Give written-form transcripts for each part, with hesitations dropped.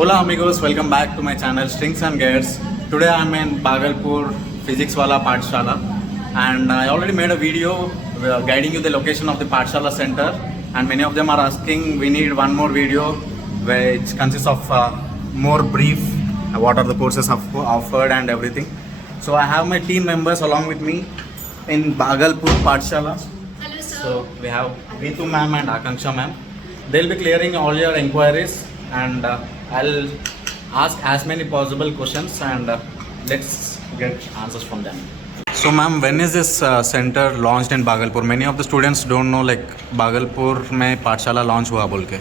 Hola amigos, welcome back to my channel Strings and Gears. Today I'm in Bhagalpur Physics Wala Pathshala and I already made a video guiding you the location of the Pathshala center, and many of them are asking we need one more video which consists of more brief what are the courses offered and everything. So I have my team members along with me in Bhagalpur Pathshala. Hello sir. So we have Ritu ma'am and Akanksha ma'am. They'll be clearing all your inquiries and I'll ask as many possible questions and let's get answers from them. So ma'am, when is this center launched in Bhagalpur? Many of the students don't know like Bhagalpur में पाठशाला launch हुआ बोल के.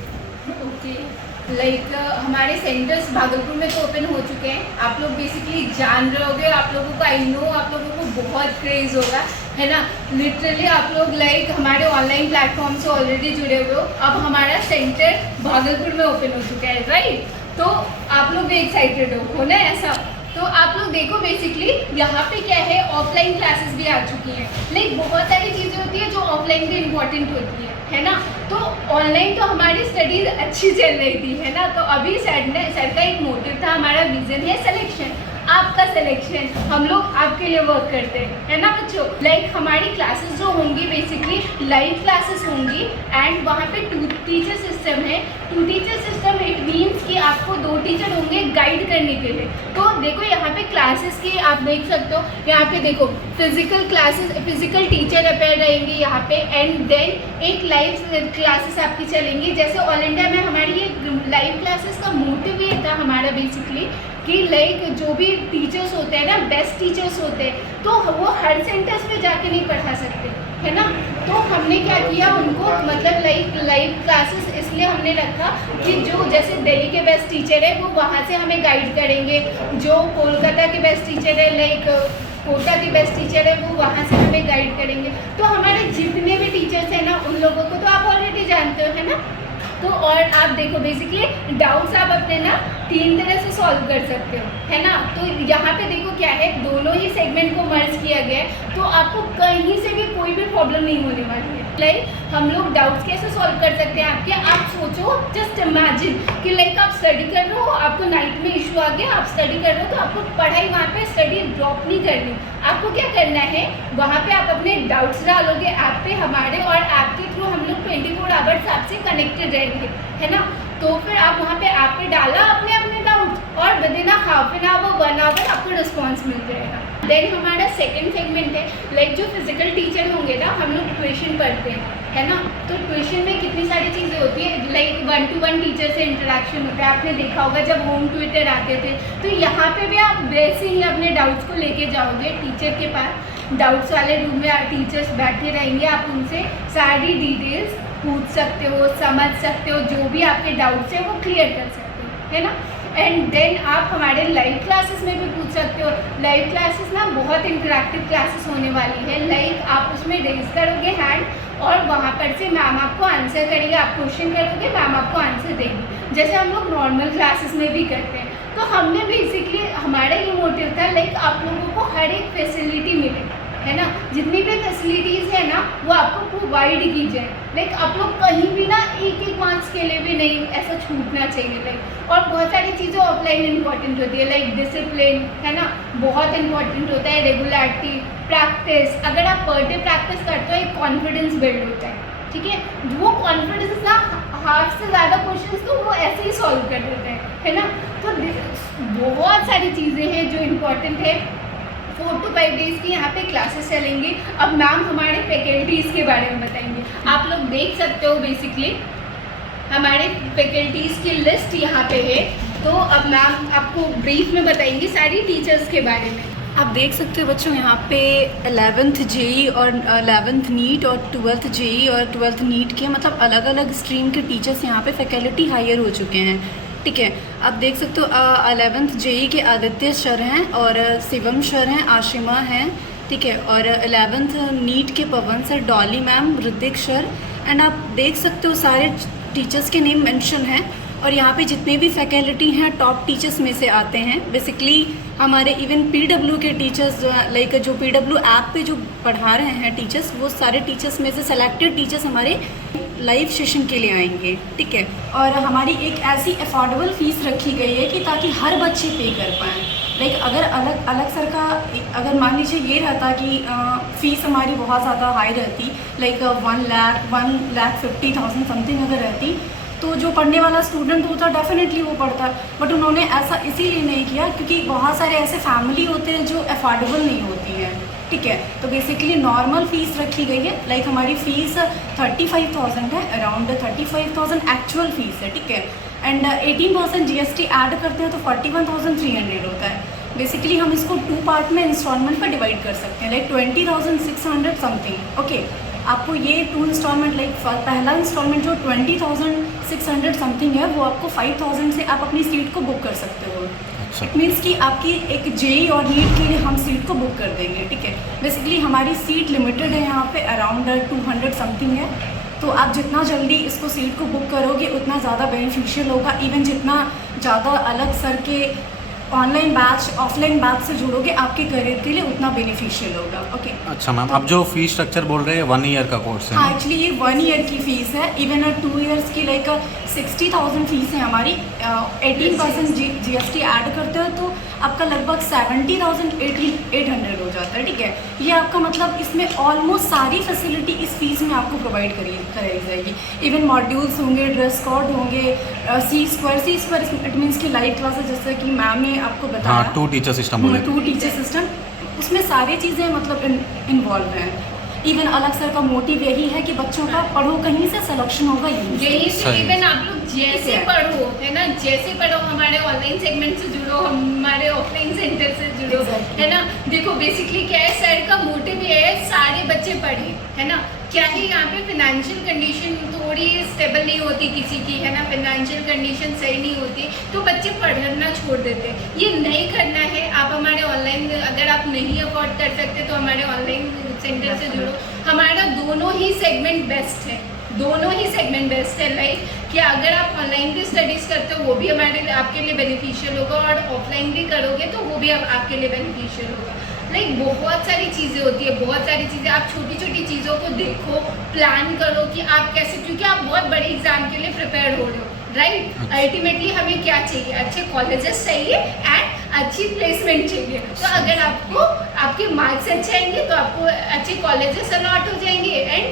Okay like हमारे centres Bhagalpur में तो open हो चुके हैं. आप लोग बेसिकली जान रहे होगे, आप लोगों को आई नो आप लोगों को बहुत क्रेज होगा, है ना. लिटरली आप लोग लाइक हमारे ऑनलाइन प्लेटफॉर्म से ऑलरेडी जुड़े हुए हो. अब हमारा सेंटर भागलपुर में ओपन हो चुका है, राइट. तो आप लोग भी एक्साइटेड हो ना ऐसा. तो आप लोग देखो बेसिकली यहाँ पे क्या है, ऑफलाइन क्लासेस भी आ चुकी हैं. लाइक बहुत सारी चीज़ें होती है जो ऑफलाइन भी इम्पोर्टेंट होती है ना. तो ऑनलाइन तो हमारी स्टडीज अच्छी चल रही थी, है ना. तो अभी सर का एक मोटिव था, हमारा विजन है सिलेक्शन, आपका सिलेक्शन. हम लोग आपके लिए वर्क करते हैं, है ना बच्चों. लाइक हमारी क्लासेस जो होंगी बेसिकली लाइव क्लासेस होंगी एंड वहाँ पे 2 टीचर सिस्टम है. 2 टीचर सिस्टम इट मीन्स कि आपको 2 टीचर होंगे गाइड करने के लिए. तो देखो यहाँ पे क्लासेस की आप देख सकते हो, यहाँ पे देखो physical classes, physical teacher appear रहेंगे यहाँ पे एंड देन एक लाइव क्लासेस आपकी चलेंगी. जैसे ऑल इंडिया में हमारी ये लाइव क्लासेस का मोटिव ये था हमारा बेसिकली कि लाइक जो भी टीचर्स होते हैं ना, बेस्ट टीचर्स होते हैं, तो वो हर सेंटर्स पे जाके नहीं पढ़ा सकते, है ना. तो हमने क्या किया, उनको मतलब लाइव क्लासेस इसलिए हमने रखा कि जो जैसे दिल्ली के बेस्ट टीचर है वो वहाँ से हमें गाइड करेंगे, जो कोलकाता के बेस्ट टीचर है लाइक कोटा के बेस्ट टीचर है वो वहाँ से हमें गाइड करेंगे. तो हमारे जितने भी टीचर्स हैं ना उन लोगों को तो आप ऑलरेडी जानते हो, है ना. तो और आप देखो बेसिकली डाउट्स आप अपने ना 3 तरह से सॉल्व कर सकते हो, है ना. तो यहाँ पे देखो क्या है, दोनों ही सेगमेंट को मर्ज किया गया है, तो आपको कहीं से भी कोई भी प्रॉब्लम नहीं होने वाली है. लाइक हम लोग डाउट्स कैसे सॉल्व कर सकते हैं आपके. आप सोचो, जस्ट इमेजिन कि लाइक आप स्टडी कर रहे हो, आपको नाइट में इशू आ गया, आप स्टडी कर रहे हो, तो आपको पढ़ाई वहाँ पे स्टडी ड्रॉप नहीं करनी. आपको क्या करना है, वहाँ पे आप अपने डाउट्स डालोगे ऐप पे हमारे, और ऐप के थ्रू हम लोग 24 आवर्स आपसे कनेक्टेड रहेंगे, है ना. तो फिर आप वहाँ पे ऐप पे डाला अपने डाउट्स और within half an hour 1 hour आपको रिस्पॉन्स मिल जाएगा. देन हमारा सेकंड सेगमेंट है लाइक जो फिजिकल टीचर होंगे ना, हम लोग ट्यूशन पढ़ते हैं, है ना. तो ट्यूशन में कितनी सारी चीज़ें होती है, लाइक 1-to-1 टीचर से इंटरेक्शन होता है. आपने देखा होगा जब होम ट्यूटर आते थे, तो यहाँ पे भी आप वैसे ही अपने डाउट्स को लेके जाओगे टीचर के पास. डाउट्स वाले रूम में टीचर्स बैठे रहेंगे, आप उनसे सारी डिटेल्स पूछ सकते हो, समझ सकते हो, जो भी आपके डाउट्स हैं वो क्लियर कर सकते हो, है ना. एंड देन आप हमारे लाइव क्लासेस में भी पूछ सकते हो. लाइव क्लासेस ना बहुत इंटरेक्टिव क्लासेस होने वाली है. लाइक आप उसमें रेज करोगे हैंड और वहाँ पर से मैम आपको आंसर करेंगे, आप क्वेश्चन करोगे, मैम आपको आंसर देंगे, जैसे हम लोग नॉर्मल क्लासेस में भी करते हैं. तो हमने बेसिकली हमारा ये मोटिव था लाइक आप लोगों को हर एक फैसिलिटी मिले, है ना. जितनी भी फैसिलिटीज़ है ना वो आपको प्रोवाइड की जाए. लाइक आप लोग कहीं भी ना एक मार्क्स के लिए भी नहीं ऐसा छूटना चाहिए. लाइक और बहुत सारी चीज़ें ऑफलाइन इंपॉर्टेंट होती है, लाइक डिसिप्लिन, है ना, बहुत इंपॉर्टेंट होता है. रेगुलरिटी, प्रैक्टिस, अगर आप पर डे प्रैक्टिस करते हो एक कॉन्फिडेंस बिल्ड होता है, ठीक है. वो कॉन्फिडेंस ना हाफ से ज़्यादा क्वेश्चंस तो वो ऐसे ही सॉल्व कर देते हैं, है ना. तो बहुत सारी चीज़ें हैं जो इम्पोर्टेंट है. 4 to 5 डेज़ की यहाँ पे क्लासेस चलेंगी. अब मैम हमारे फैकल्टीज़ के बारे में बताएंगे. आप लोग देख सकते हो बेसिकली हमारे फैकल्टीज़ की लिस्ट यहाँ पे है. तो अब मैम आपको ब्रीफ में बताएंगे सारी टीचर्स के बारे में. आप देख सकते हो बच्चों यहाँ पे 11th जेई और 11th नीट और 12th जेई और 12th नीट के मतलब अलग अलग स्ट्रीम के टीचर्स यहाँ पे फैकल्टी हायर हो चुके हैं, ठीक है. आप देख सकते हो 11th जेई के आदित्य सर हैं और शिवम सर हैं, आशिमा हैं, ठीक है. और 11th नीट के Pawan sir, Dolly ma'am, Hrithik sir. And आप देख सकते हो सारे टीचर्स के नेम मेंशन हैं और यहाँ पे जितने भी फैकल्टी हैं टॉप टीचर्स में से आते हैं. बेसिकली हमारे इवन पीडब्ल्यू के टीचर्स लाइक जो पीडब्ल्यू ऐप पे जो पढ़ा रहे हैं टीचर्स, वो सारे टीचर्स में से सेलेक्टेड टीचर्स हमारे लाइव सेशन के लिए आएंगे, ठीक है। और हमारी एक ऐसी अफोर्डेबल फ़ीस रखी गई है कि ताकि हर बच्चे पे कर पाएँ। लाइक अगर अलग अलग सर का अगर मान लीजिए ये रहता कि फ़ीस हमारी बहुत ज़्यादा हाई रहती, लाइक 1,50,000 समथिंग अगर रहती, तो जो पढ़ने वाला स्टूडेंट होता डेफिनेटली वो पढ़ता। बट उन्होंने ऐसा इसीलिए नहीं किया क्योंकि बहुत सारे ऐसे फैमिली होते हैं जो अफोर्डेबल नहीं होती हैं, ठीक है। तो बेसिकली नॉर्मल फ़ीस रखी गई है, लाइक हमारी फ़ीस 35,000 है, अराउंड 35,000 एक्चुअल फ़ीस है, ठीक है। एंड 18% GST ऐड करते हैं तो 41,300 होता है। बेसिकली हम इसको 2 पार्ट में इंस्टॉलमेंट पर डिवाइड कर सकते हैं, लाइक 20,600 समथिंग, ओके। आपको ये 2 इंस्टॉलमेंट, लाइक पहला इंस्टॉलमेंट जो 20,600 समथिंग है वो आपको 5,000 से आप अपनी सीट को बुक कर सकते हो। अच्छा। इट मीन्स कि आपकी एक जेई और नीट के लिए हम सीट को बुक कर देंगे, ठीक है। बेसिकली हमारी सीट लिमिटेड है यहाँ पे, अराउंड 200 समथिंग है। तो आप जितना जल्दी इसको सीट को बुक करोगे उतना ज़्यादा बेनिफिशियल होगा। इवन जितना ज़्यादा अलग सर के ऑनलाइन बैच ऑफलाइन बैच से जुड़ोगे आपके करियर के लिए उतना बेनिफिशियल होगा, ओके। अच्छा मैम, आप जो फीस स्ट्रक्चर बोल रहे हैं 1 ईयर का कोर्स है? हाँ, एक्चुअली ये 1 ईयर की फ़ीस है। इवन 2 इयर्स की लाइक 60,000 फ़ीस है हमारी। 18% GST ऐड करते हो तो आपका लगभग 70,800 हो जाता है, ठीक है। ये आपका मतलब इसमें ऑलमोस्ट सारी फैसिलिटी इस फीस में आपको प्रोवाइड कराई जाएगी। इवन मॉड्यूल्स होंगे, ड्रेस कोड होंगे, C² इट मीन्स की लाइव क्लासेस, जैसे कि मैम ने आपको बताया। हाँ, 2 टीचर सिस्टम बोले। 2 टीचर सिस्टम, उसमें सारी चीज़ें मतलब इन्वॉल्व हैं। इवन अलग सर का मोटिव यही है कि बच्चों का पढ़ो कहीं से सिलेक्शन होगा यही से। इवन आप लोग जैसे पढ़ो, है ना, जैसे पढ़ो, हमारे ऑनलाइन सेगमेंट से जुड़ो, हमारे ऑफलाइन सेंटर से जुड़ो, है ना। देखो बेसिकली क्या है, सर का मोटिव ये है सारे बच्चे पढ़े, है ना। क्या है यहाँ पे फाइनेंशियल कंडीशन थोड़ी स्टेबल नहीं होती किसी की, है ना, फाइनेंशियल कंडीशन सही नहीं होती तो बच्चे पढ़ना छोड़ देते। ये नहीं करना है। आप हमारे ऑनलाइन, अगर आप नहीं अफोर्ड कर सकते तो हमारे ऑनलाइन सेंटर से जुड़ो। हमारा दोनों ही सेगमेंट बेस्ट है, दोनों ही सेगमेंट बेस्ट है। लाइक कि अगर आप ऑनलाइन भी स्टडीज़ करते हो वो भी हमारे आपके लिए बेनिफिशियल होगा, और ऑफलाइन भी करोगे तो वो भी आपके लिए बेनिफिशियल होगा। लाइक बहुत सारी चीज़ें होती है, बहुत सारी चीज़ें। आप छोटी छोटी चीज़ों को देखो, प्लान करो कि आप कैसे, क्योंकि आप बहुत बड़े एग्जाम के लिए प्रिपेयर हो रहे हो, राइट। अल्टीमेटली हमें क्या चाहिए, अच्छे कॉलेजेस चाहिए एंड अच्छी प्लेसमेंट चाहिए। तो अगर आपको आपके मार्क्स अच्छे आएंगे तो आपको अच्छे कॉलेजेस अलॉट हो जाएंगे एंड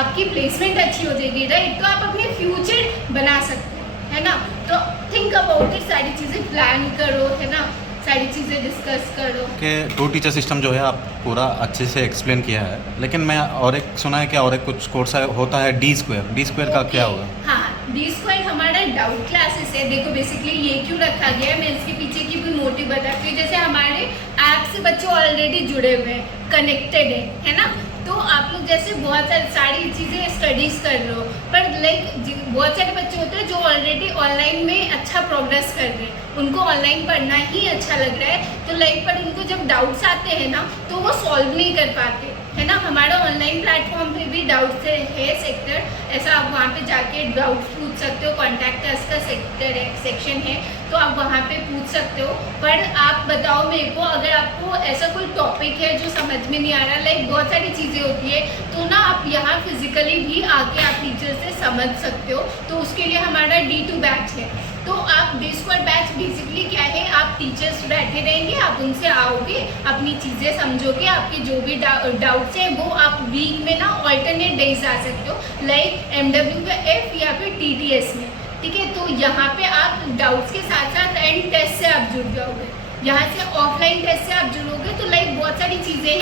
आपकी प्लेसमेंट अच्छी हो जाएगी, राइट। तो आप अपने फ्यूचर बना सकते हो, है ना। तो थिंक अबाउट इट, सारी चीज़ें प्लान करो, है ना, सारी चीज़ें डिस्कस करो। कि 2 टीचर सिस्टम जो है आप पूरा अच्छे से एक्सप्लेन किया है, लेकिन मैं और एक सुना है कि और एक कुछ कोर्स होता है D² का क्या होगा? हाँ, D² हमारा डाउट क्लासेस है। देखो बेसिकली ये क्यों रखा गया है, मैं इसके पीछे की भी मोटिव बताती हूँ। जैसे हमारे ऐप से बच्चे ऑलरेडी जुड़े हुए हैं, कनेक्टेड है ना। तो आप लोग जैसे बहुत सारी चीज़ें स्टडीज़ कर रहे हो, पर लाइक बहुत सारे बच्चे होते हैं जो ऑलरेडी ऑनलाइन में अच्छा प्रोग्रेस कर रहे हैं, उनको ऑनलाइन पढ़ना ही अच्छा लग रहा है। तो लाइक पर उनको जब डाउट्स आते हैं ना तो वो सॉल्व नहीं कर पाते, है ना। हमारा ऑनलाइन प्लेटफॉर्म पे भी डाउट्स है सेक्टर, ऐसा आप वहाँ पे जाके डाउट्स पूछ सकते हो। कॉन्टैक्ट अस का सेक्शन है तो आप वहाँ पे पूछ सकते हो। पर आप बताओ मेरे को, अगर आपको ऐसा कोई टॉपिक है जो समझ में नहीं आ रहा, लाइक बहुत सारी चीज़ें होती है, तो ना आप यहाँ फिजिकली भी आके आप टीचर से समझ सकते हो। तो उसके लिए हमारा D2 बैच है। तो आप D² बैच बेसिकली क्या है, आप टीचर्स बैठे रहेंगे, आप उनसे आओगे, अपनी चीज़ें समझोगे, आपके जो भी डाउट्स हैं वो आप वीक में ना ऑल्टरनेट डेज आ सकते हो, लाइक MWF या फिर TTS में, ठीक है। तो यहाँ पे आप डाउट्स के साथ साथ एंड टेस्ट से आप जुड़ जाओगे। यहाँ से ऑफलाइन टेस्ट से आप जुड़ोगे तो लाइक बहुत सारी चीज़ें हैं,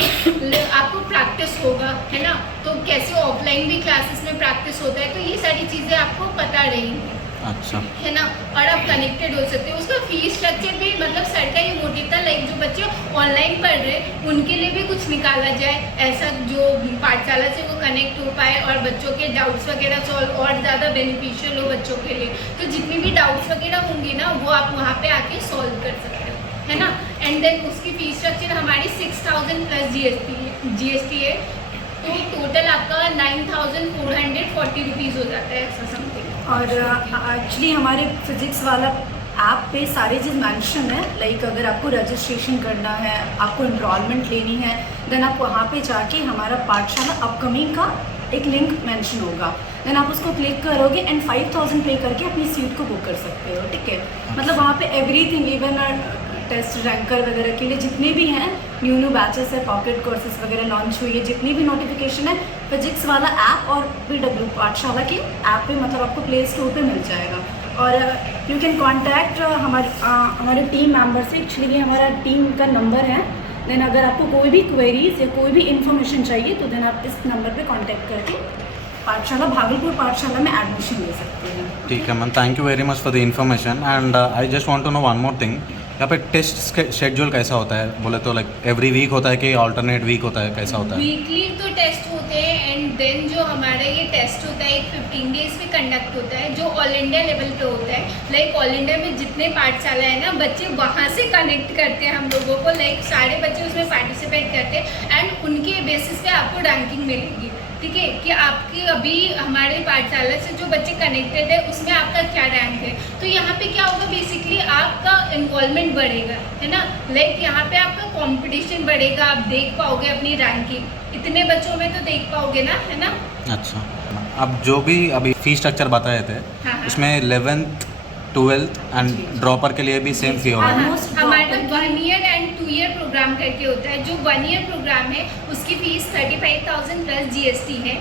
आपको प्रैक्टिस होगा, है ना। तो कैसे ऑफलाइन भी क्लासेस में प्रैक्टिस होता है, तो ये सारी चीज़ें आपको पता रहेंगी, अच्छा, है ना। और आप कनेक्टेड हो सकते हो। उसका फीस स्ट्रक्चर भी मतलब सर का ये मोटिव था, लाइक जो बच्चे ऑनलाइन पढ़ रहे हैं उनके लिए भी कुछ निकाला जाए, ऐसा जो पाठशाला से वो कनेक्ट हो पाए और बच्चों के डाउट्स वगैरह सॉल्व और ज़्यादा बेनिफिशियल हो बच्चों के लिए। तो जितनी भी डाउट्स वगैरह होंगी ना वो आप वहाँ पे आके सॉल्व कर सकते हो, है ना। एंड देन उसकी फीस स्ट्रक्चर हमारी 6,000 प्लस GST है। तो टोटल आपका 9,440 रुपीज़ हो जाता है, ऐसा समथिंग। और एक्चुअली हमारे फिज़िक्स वाला ऐप पे सारी चीज़ मेंशन है। लाइक अगर आपको रजिस्ट्रेशन करना है, आपको एनरोलमेंट लेनी है, देन आप वहाँ पे जाके हमारा पाठशाला अपकमिंग का एक लिंक मेंशन होगा। देन आप उसको क्लिक करोगे एंड 5000 पे करके अपनी सीट को बुक कर सकते हो, ठीक है। मतलब वहाँ पे एवरीथिंग, इवन टेस्ट रैंकर वगैरह के लिए जितने भी हैं न्यू बैचेस है, पॉकेट कोर्सेज वगैरह लॉन्च हुई है, जितनी भी नोटिफिकेशन है फिजिक्स वाला ऐप और PW पाठशाला के ऐप पे मतलब आपको प्ले स्टोर पे मिल जाएगा। और यू कैन कॉन्टैक्ट हमारे टीम मेम्बर से, एक्चुअली ये हमारा टीम का नंबर है। देन अगर आपको कोई भी क्वेरीज या कोई भी इन्फॉर्मेशन चाहिए तो देन आप इस नंबर पे कांटेक्ट करके पाठशाला, भागलपुर पाठशाला में एडमिशन ले सकते हैं। ठीक है ma'am, thank you very much for the information. And I just want to know one more thing, यहाँ पे टेस्ट शेड्यूल कैसा होता है? बोले तो लाइक एवरी वीक होता है कि ऑल्टरनेट वीक होता है, कैसा होता है? वीकली तो टेस्ट होते हैं एंड देन जो हमारा ये टेस्ट होता है एक 15 डेज में कंडक्ट होता है, जो ऑल इंडिया लेवल पे होता है। लाइक ऑल इंडिया में जितने पाठशाला है ना, बच्चे वहाँ से कनेक्ट करते हैं हम लोगों को, लाइक सारे बच्चे उसमें पार्टिसिपेट करते हैं एंड उनके बेसिस पे आपको रैंकिंग मिलेगी, ठीक है, कि आपकी अभी हमारे पाठशाला से जो बच्चे कनेक्टेड है उसमें आपका क्या रैंक है। तो यहाँ पे क्या होगा, बेसिकली आपका इन्वॉल्वमेंट बढ़ेगा, है ना। लाइक यहाँ पे आपका कंपटीशन बढ़ेगा, आप देख पाओगे अपनी रैंकिंग, इतने बच्चों में तो देख पाओगे ना, है ना। अच्छा, अब जो भी अभी फी स्ट्रक्चर बताए थे हाँ। उसमें 11th 12th एंड ड्रॉपर के लिए भी सेम फी होगा? हमारा 1 ईयर एंड 2 ईयर प्रोग्राम करके होता है। जो 1 ईयर प्रोग्राम है उसकी फीस 35,000 प्लस GST है।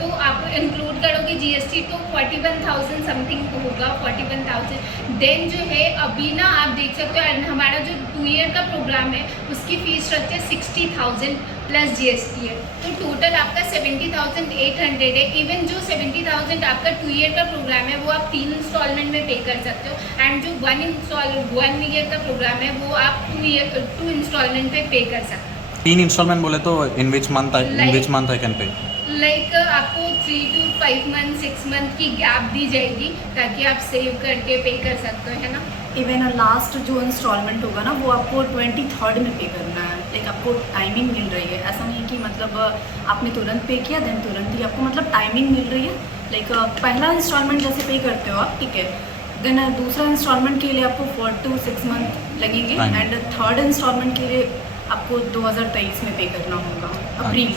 तो आप इंक्लूड करोगे GST तो 41,000 समथिंग होगा, 41,000। देन जो है अभी ना आप देख सकते हो, and हमारा जो 2 ईयर का प्रोग्राम है उसकी फीस स्ट्रक्चर 60,000 प्लस GST है। तो टोटल आपका 70,800 है। इवन जो 70,000 आपका 2 ईयर का प्रोग्राम है वो आप 3 इंस्टॉलमेंट में पे कर सकते हो, एंड जो 1 ईयर का प्रोग्राम है वो आप 2 इंस्टॉलमेंट पे पे कर सकते हो। 3 इंस्टॉलमेंट बोले तो in which month I can pay? Like आपको 3 to 5 मंथ 6 मंथ की गैप दी जाएगी ताकि आप सेव करके पे कर सकते हो, है ना। इवन लास्ट जो इंस्टॉलमेंट होगा ना वो आपको 23rd में पे करना है। लाइक आपको टाइमिंग मिल रही है, ऐसा नहीं कि मतलब आपने तुरंत पे किया देन तुरंत ही आपको मतलब टाइमिंग मिल रही है। लाइक पहला इंस्टॉलमेंट जैसे पे करते हो आप, ठीक है, देन दूसरा इंस्टॉलमेंट के लिए आपको 4 to 6 मंथ लगेंगे एंड थर्ड इंस्टॉलमेंट के लिए आपको 2023 में पे करना होगा अप्रैल,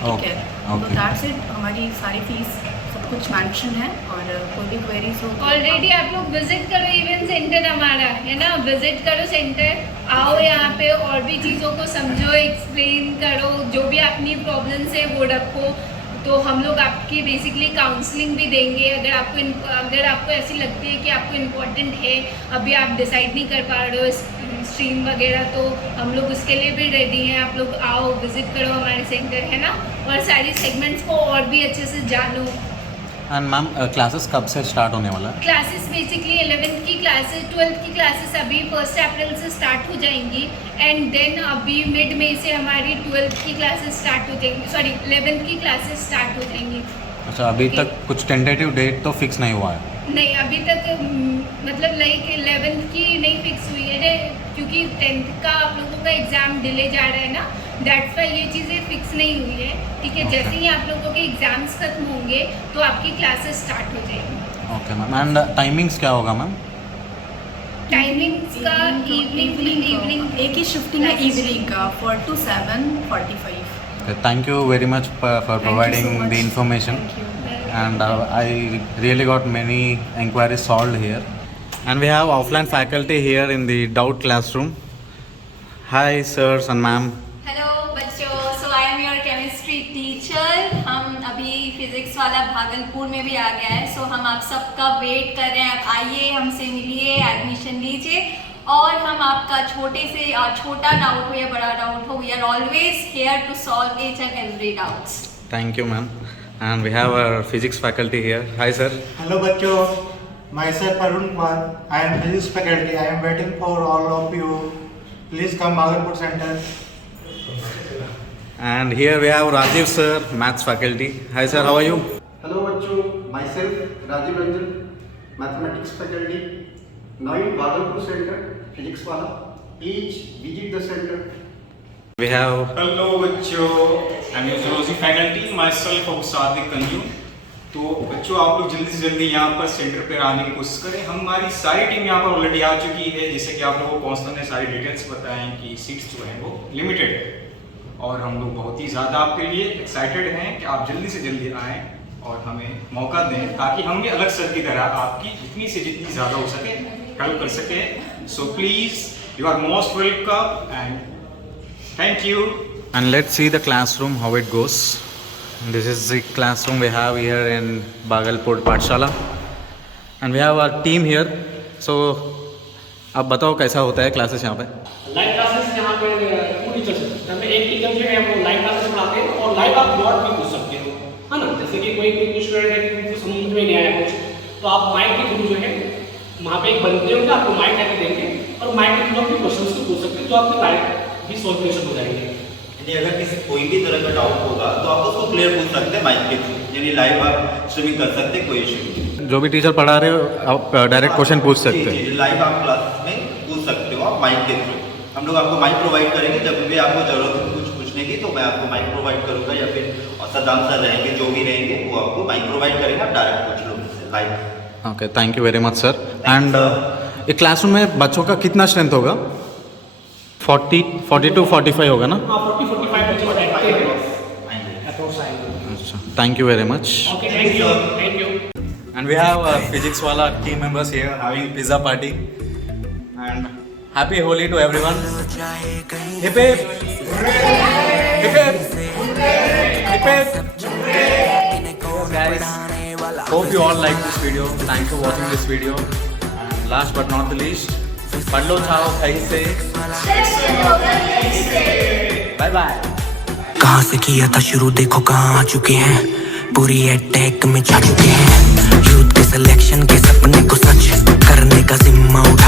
ठीक है। तो दैट्स इट, हमारी सारी फीस सब कुछ मेंशन है और कोई भी क्वेरीज हो ऑलरेडी आप लोग विजिट करो इवेंट सेंटर हमारा, है ना। विजिट करो सेंटर, आओ यहाँ पे और भी चीज़ों को समझो, एक्सप्लेन करो, जो भी अपनी प्रॉब्लम्स है वो रखो। तो हम लोग आपकी बेसिकली काउंसलिंग भी देंगे। अगर आपको ऐसी लगती है कि आपको इम्पोर्टेंट है, अभी आप डिसाइड नहीं कर पा रहे हो स्ट्रीम वगैरह, तो हम लोग उसके लिए भी रेडी हैं। आप लोग आओ, विजिट करो हमारे सेंटर, है ना, और सारी सेगमेंट्स को और भी अच्छे से जानो। एंड मैम क्लासेस कब से स्टार्ट होने वाला है? क्लासेस बेसिकली 11th की क्लासेस 12th की क्लासेस अभी 1 अप्रैल से स्टार्ट हो जाएंगी एंड देन अभी मिड मई से हमारी 12th की क्लासेस स्टार्ट हो जाएंगी, सॉरी 11th की क्लासेस स्टार्ट हो जाएंगी। अच्छा, अभी तक कुछ टेंटेटिव डेट तो फिक्स नहीं हुआ है? नहीं, अभी तक मतलब लाइक 11th की नहीं फिक्स हुई है क्योंकि 10th का आप लोगों का एग्ज़ाम डिले जा रहा है ना, दैट्स वाई ये चीज़ें फिक्स नहीं हुई है, ठीक है। जैसे ही आप लोगों के एग्ज़ाम्स खत्म होंगे तो आपकी क्लासेस स्टार्ट हो जाएंगी। ओके मैम, एंड टाइमिंग्स क्या होगा मैम? टाइमिंग्स का इवनिंग एक ही शिफ्टिंग है इवनिंग का 4 to 7:45। Thank you very much for providing the information. And I really got many inquiries solved here. And we have offline faculty here in the doubt classroom. Hi sirs and ma'am. Hello बच्चों, so I am your chemistry teacher. हम अभी physics वाला भागलपुर में भी आ गया है, सो हम आप सबका वेट कर रहे हैं। आप आइए, हमसे मिलिए, एडमिशन लीजिए और हम आपका छोटा डाउट हो या बड़ा डाउट हो, we are always here to solve each and every doubts. Thank you ma'am. And we have our physics faculty here. Hi sir. Hello बच्चों, myself Arun Kumar. I am physics faculty. I am waiting for all of you. Please come Bhagalpur Center. And here we have Rajiv sir, maths faculty. Hi sir, how are you? Hello बच्चों, myself Rajiv Ranjan, mathematics faculty. Now in Bhagalpur Center, physics वाला. Please visit the center. We have hello बच्चों, I am your zoology faculty, myself Abu Sadiq Kanju. तो बच्चों आप लोग जल्दी से जल्दी यहाँ पर सेंटर पर आने की कोशिश करें। हमारी सारी टीम यहाँ पर ऑलरेडी आ चुकी है। जैसे कि आप लोगों को कौंसल ने सारी डिटेल्स बताएं कि सीट्स जो हैं वो लिमिटेड है और हम लोग बहुत ही ज़्यादा आपके लिए एक्साइटेड हैं कि आप जल्दी से जल्दी आएँ और हमें मौका दें ताकि हम भी अलग सर की तरह आपकी जितनी से जितनी ज़्यादा हो सके हेल्प कर सके. So please you are most welcome and thank you. And let's see the classroom, how it goes. This is the classroom we have here in Bhagalpur Pathshala. And we have our team here. So, आप बताओ कैसा होता है classes यहाँ पे? Live classes यहाँ पे 2 teachers हैं. हमें एक टीचर जो है वो लाइव क्लासेस पढ़ाते हैं और लाइव आप डॉट भी पूछ सकते हो, है ना. जैसे कि कोई स्टूडेंट है कि समझ में नहीं आया कुछ, तो आप माइक के थ्रू जो है वहाँ पे एक बंदे होंगे आपको माइक आके देंगे और माइक के थ्रू अपने क्वेश्चंस को पूछ सकते हो, जो आपके लाइव भी सॉल्यूशन हो जाएंगे. यानी अगर किसी कोई भी तरह का डाउट होगा तो आप उसको क्लियर पूछ सकते हैं माइक के थ्रू, यानी लाइव आप स्ट्रीमिंग कर सकते हैं, कोई इशू नहीं. जो भी टीचर पढ़ा रहे हो आप डायरेक्ट क्वेश्चन पूछ सकते जी, हैं. जी, लाइव आप क्लास में पूछ सकते हो आप माइक के थ्रू. हम लोग आपको माइक प्रोवाइड करेंगे, जब भी आपको जरूरत हो कुछ पूछने की तो मैं आपको माइक प्रोवाइड करूँगा, या फिर सद्दाम सर रहेंगे, जो भी रहेंगे वो आपको माइक प्रोवाइड करेंगे, आप डायरेक्ट पूछ लो मुझसे live. Okay, thank you very much sir. And एक क्लासरूम में बच्चों का कितना स्ट्रेंथ होगा? 40 to 45 होगा ना? हाँ, 40-45 बच्चे बैठते हैं. अच्छा, thank you very much. Okay, thank you, thank you. And we have physics wala team members here having pizza party. And happy Holi to everyone. Hip hip. Hip hip. Hip hip. Guys, hope you all like this video. Thanks for watching this video. And last but not the least, पढ़ लो चाहो सही से. Bye bye. कहाँ से किया था शुरू देखो कहाँ आ चुके हैं, पूरी अटैक में छा चुके हैं. यूथ के सिलेक्शन के सपने को सच करने का जिम्मा उठा